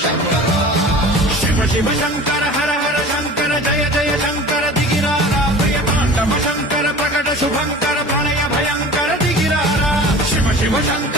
शिव शिव शंकर हर हर शंकर जय जय शंकर दिगिरारा भय तांडव शंकर प्रकट शुभंकर प्रणय भयंकर दिगिरारा शिव शिव शंकर